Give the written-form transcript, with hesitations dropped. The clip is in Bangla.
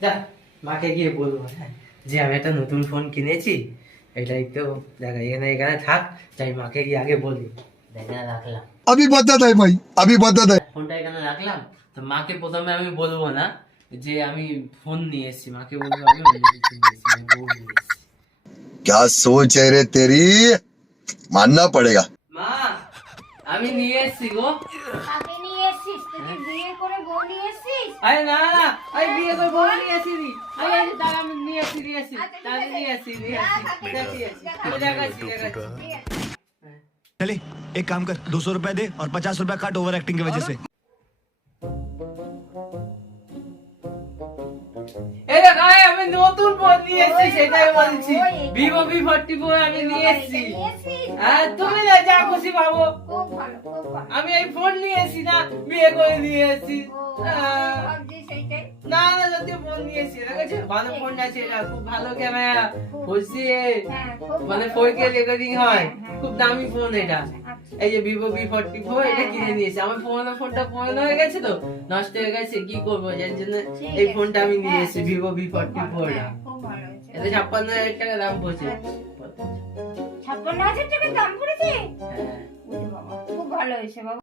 যা মাকে গিয়ে বলবো হ্যাঁ যে আমি একটা নতুন ফোন কিনেছি, এটাই তো দেখা এখানে থাক, যাই মাকে গিয়ে আগে বলি। দেখা রাখলাম, अभी बदत है भाई, अभी बदत है। ফোনটা এখানে রাখলাম। তো মাকে প্রথমে আমি বলবো না যে আমি ফোন নিয়ে এসেছি, মাকে বলবো আমি অন্য কিছু নিয়ে এসেছি, আমি বউ নিয়ে এসেছি। क्या सोच है रे तेरी, मानना पड़ेगा। মা আমি নিয়ে এসেছি গো। কাকে নিয়ে এসেছিস? তুই কি বিয়ে করে বউ নিয়ে এসেছিস? আরে না না, আমি বিয়ে করে বউ নিয়ে এসেছি। আমি তার আমি নিয়ে এসেছি তাহলে নিয়ে এসেছি দেখাচ্ছি। चले एक काम कर, 200 रुपए दे और 50 रुपए काट ओवर एक्टिंग की वजह से। এই দেখ আমি নতুন ফোন নিয়ে এসেছি, সেটাই বলছি। ভিভো V44 আমি নিয়ে এসেছি। হ্যাঁ তুমি না যা খুশি ভাবো, খুব ভালো, খুব ভালো। আমি এই ফোন নিয়ে এসেছি না, বিয়ে করে নিয়ে এসেছি। ভাবছিস সেইটাই? না না, যদি ফোন নিয়ে এসেছি দেখেছো ভালো ফোন আছে, এটা খুব ভালো ক্যামেরা, বলছি হ্যাঁ, খুব মানে ভালো। 4K রেকর্ডিং হয়, হ্যাঁ। খুব দামি ফোন এটা। আচ্ছা। এই যে ভিভো V44 এটা কিনে নিয়েছি। আমার ফোনটা পুরনো হয়ে গেছে তো, নষ্ট হয়ে গেছে, কি করবো, যার জন্য ঠিক এই আছে। ফোনটা আমি নিয়ে হ্যাঁ। এসেছি, ভিভো খুব ভালো, V44 টা। হ্যাঁ, খুব ভালো হয়েছে। এটা 56,000 টাকা দাম পড়ছে। 56,000 টাকা দাম পড়েছে? হ্যাঁ। ওরে বাবা, খুব ভালো হয়েছে বাবা।